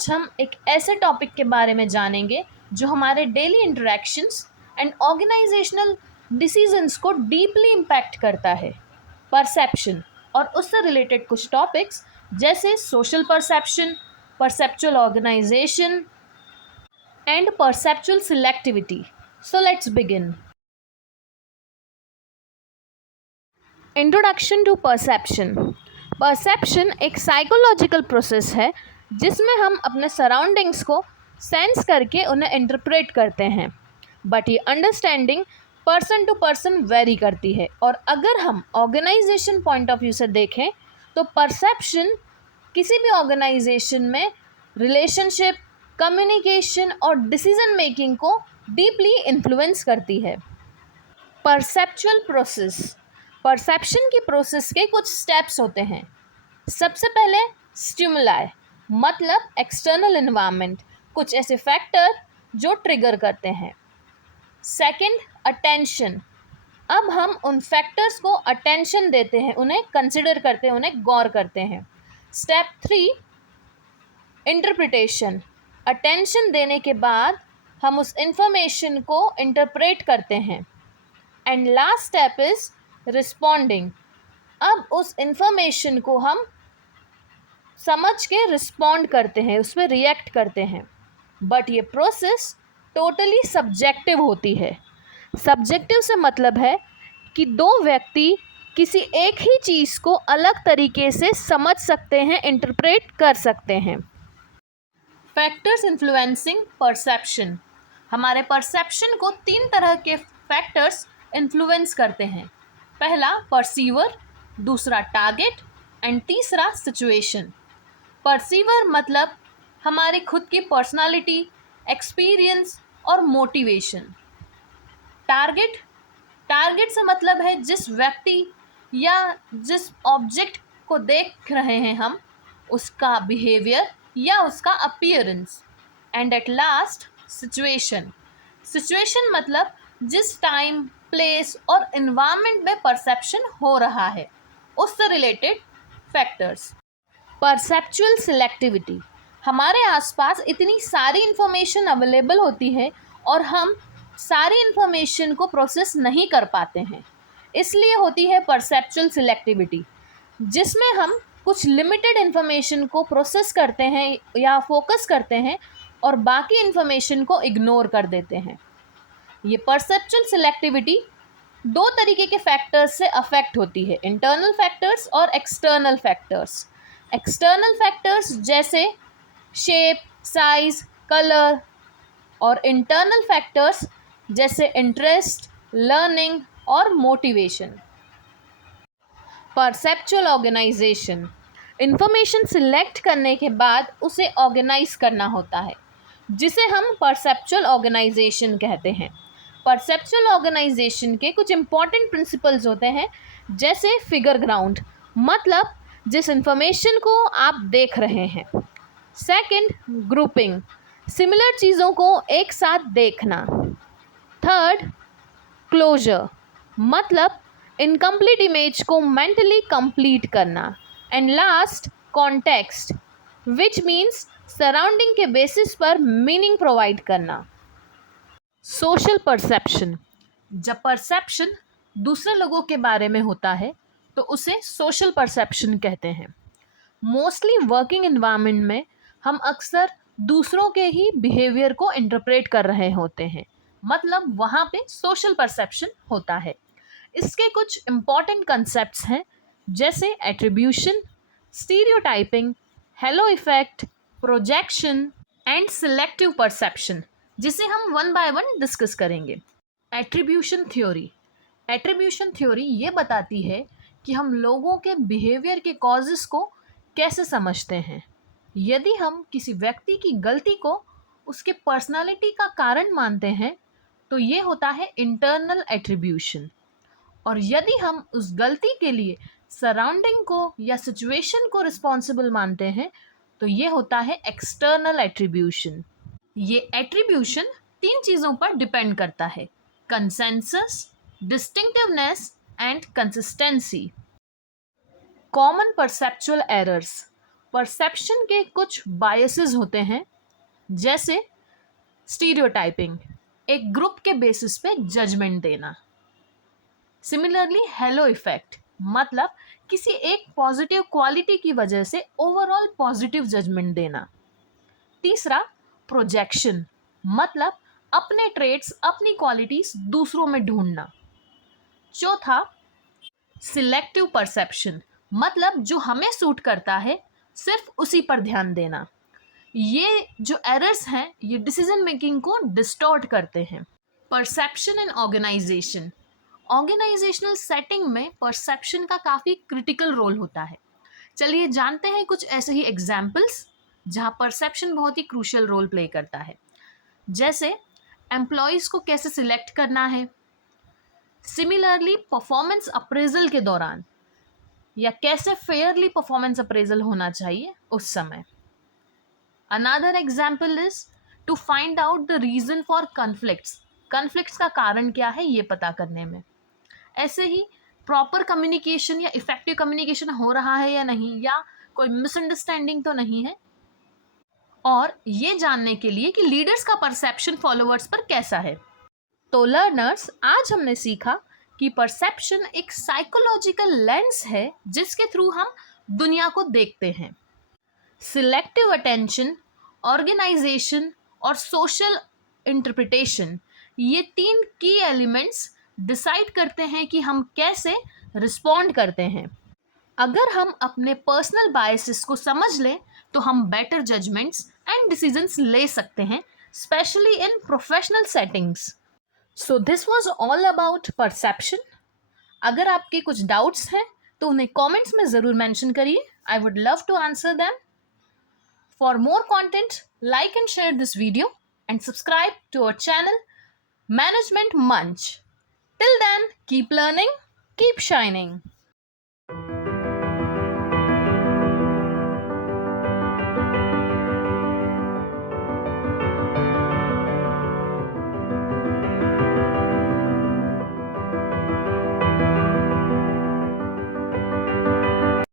आज हम एक ऐसे टॉपिक के बारे में जानेंगे जो हमारे daily interactions and organizational decisions को डीपली इम्पैक्ट करता है, परसेप्शन। और उससे रिलेटेड कुछ टॉपिक्स जैसे social perception, perceptual organization and perceptual selectivity. So let's begin. Introduction to perception. Perception एक साइकोलॉजिकल प्रोसेस है जिसमें हम अपने सराउंडिंग्स को सेंस करके उन्हें इंटरप्रेट करते हैं, बट ये understanding person to person vary करती है। और अगर हम ऑर्गेनाइजेशन पॉइंट ऑफ व्यू से देखें तो परसेप्शन किसी भी ऑर्गेनाइजेशन में रिलेशनशिप, कम्युनिकेशन और डिसीजन मेकिंग को डीपली इन्फ्लुएंस करती है। Perceptual process. परसेप्शन की प्रोसेस के कुछ स्टेप्स होते हैं। सबसे पहले स्टिमुलाई, मतलब एक्सटर्नल एनवायरनमेंट, कुछ ऐसे फैक्टर जो ट्रिगर करते हैं। Second, attention. अब हम उन फैक्टर्स को अटेंशन देते हैं, उन्हें कंसिडर करते हैं, उन्हें गौर करते हैं। Step 3, interpretation. अटेंशन देने के बाद हम उस इंफॉर्मेशन को इंटरप्रेट करते हैं। And last step is responding. अब उस इंफॉर्मेशन को हम समझ के रिस्पॉन्ड करते हैं, उस पर रिएक्ट करते हैं। बट ये प्रोसेस टोटली सब्जेक्टिव होती है। सब्जेक्टिव से मतलब है कि दो व्यक्ति किसी एक ही चीज़ को अलग तरीके से समझ सकते हैं, इंटरप्रेट कर सकते हैं। Factors influencing perception. हमारे परसेप्शन को 3 तरह के फैक्टर्स इन्फ्लुएंस करते हैं। पहला परसीवर, दूसरा टारगेट एंड तीसरा सिचुएशन। परसीवर मतलब हमारी खुद की पर्सनालिटी, एक्सपीरियंस और मोटिवेशन। टारगेट से मतलब है जिस व्यक्ति या जिस ऑब्जेक्ट को देख रहे हैं हम, उसका बिहेवियर या उसका appearance. And at last situation मतलब जिस टाइम, प्लेस और इन्वायरमेंट में परसेप्शन हो रहा है, उससे रिलेटेड फैक्टर्स। Perceptual selectivity. हमारे आसपास इतनी सारी इन्फॉर्मेशन अवेलेबल होती है और हम सारी इन्फॉर्मेशन को प्रोसेस नहीं कर पाते हैं, इसलिए होती है परसेप्चुअल सिलेक्टिविटी, जिसमें हम कुछ लिमिटेड इन्फॉर्मेशन को प्रोसेस करते हैं या फोकस करते हैं और बाकी इन्फॉर्मेशन को इग्नोर कर देते हैं। ये परसेप्चुअल सिलेक्टिविटी 2 तरीके के फैक्टर्स से अफेक्ट होती है, इंटरनल फैक्टर्स और एक्सटर्नल फैक्टर्स। एक्सटर्नल फैक्टर्स जैसे शेप, साइज, कलर, और इंटरनल फैक्टर्स जैसे इंटरेस्ट, लर्निंग और motivation. Perceptual organization. Information select करने के बाद उसे ऑर्गेनाइज करना होता है, जिसे हम परसेप्चुअल ऑर्गेनाइजेशन कहते हैं। परसेप्चुअल ऑर्गेनाइजेशन के कुछ इंपॉर्टेंट प्रिंसिपल्स होते हैं, जैसे फिगर ग्राउंड, मतलब जिस इंफॉर्मेशन को आप देख रहे हैं। सेकंड, ग्रुपिंग, सिमिलर चीज़ों को एक साथ देखना। थर्ड, क्लोजर, मतलब इनकम्प्लीट इमेज को मेंटली कंप्लीट करना। And last, context, which means surrounding के बेसिस पर मीनिंग प्रोवाइड करना। Social perception. जब परसेप्शन दूसरे लोगों के बारे में होता है तो उसे सोशल परसेप्शन कहते हैं। मोस्टली वर्किंग एनवायरनमेंट में हम अक्सर दूसरों के ही बिहेवियर को इंटरप्रेट कर रहे होते हैं, मतलब वहाँ पे सोशल परसेप्शन होता है। इसके कुछ इम्पॉर्टेंट कंसेप्ट्स हैं, जैसे attribution, stereotyping, hello effect, projection and selective perception, जिसे हम वन बाय वन डिस्कस करेंगे। एट्रीब्यूशन थ्योरी ये बताती है कि हम लोगों के बिहेवियर के कॉजेस को कैसे समझते हैं। यदि हम किसी व्यक्ति की गलती को उसके पर्सनालिटी का कारण मानते हैं तो ये होता है इंटरनल एट्रीब्यूशन, और यदि हम उस गलती के लिए सराउंडिंग को या सिचुएशन को रिस्पॉन्सिबल मानते हैं तो ये होता है एक्सटर्नल एट्रीब्यूशन। ये एट्रीब्यूशन 3 चीज़ों पर डिपेंड करता है, consensus, distinctiveness and consistency. Common perceptual errors. Perception के कुछ बायसेस होते हैं, जैसे स्टीरियोटाइपिंग, एक ग्रुप के बेसिस पे जजमेंट देना। सिमिलरली हेलो इफेक्ट, मतलब किसी एक पॉजिटिव क्वालिटी की वजह से ओवरऑल पॉजिटिव जजमेंट देना। तीसरा प्रोजेक्शन, मतलब अपने ट्रेड्स अपनी क्वालिटीज दूसरों में ढूंढना। चौथा सिलेक्टिव परसेप्शन, मतलब जो हमें सूट करता है सिर्फ उसी पर ध्यान देना। ये जो एरर्स हैं ये डिसीजन मेकिंग को डिस्टॉर्ट करते हैं। Perception and organization, organizational setting में परसेप्शन का काफ़ी क्रिटिकल रोल होता है। चलिए जानते हैं कुछ ऐसे ही एग्जाम्पल्स जहाँ परसेप्शन बहुत ही क्रूशियल रोल प्ले करता है। जैसे एम्प्लॉयज़ को कैसे सिलेक्ट करना है, सिमिलरली परफॉर्मेंस अप्रेजल के दौरान, या कैसे फेयरली परफॉर्मेंस अप्रेजल होना चाहिए उस समय। Another example is to find out the reason for conflicts का कारण क्या है ये पता करने में। ऐसे ही प्रॉपर कम्युनिकेशन या इफेक्टिव कम्युनिकेशन हो रहा है या नहीं, या कोई मिसअंडरस्टैंडिंग तो नहीं है, और ये जानने के लिए कि लीडर्स का परसेप्शन फॉलोअर्स पर कैसा है। तो लर्नर्स, आज हमने सीखा कि परसेप्शन एक साइकोलॉजिकल लेंस है जिसके थ्रू हम दुनिया को देखते हैं। सिलेक्टिव अटेंशन, ऑर्गेनाइजेशन और सोशल इंटरप्रिटेशन, ये 3 की एलिमेंट्स डिसाइड करते हैं कि हम कैसे रिस्पॉन्ड करते हैं। अगर हम अपने पर्सनल बायसेस को समझ लें तो हम बेटर जजमेंट्स एंड डिसीजंस ले सकते हैं, specially in professional settings. So this was all about perception. अगर आपके कुछ डाउट्स हैं तो उन्हें कमेंट्स में ज़रूर मेंशन करिए। I would love to answer them. For more content, like and share this video and subscribe to our channel Management Munch. Till then, keep learning, keep shining.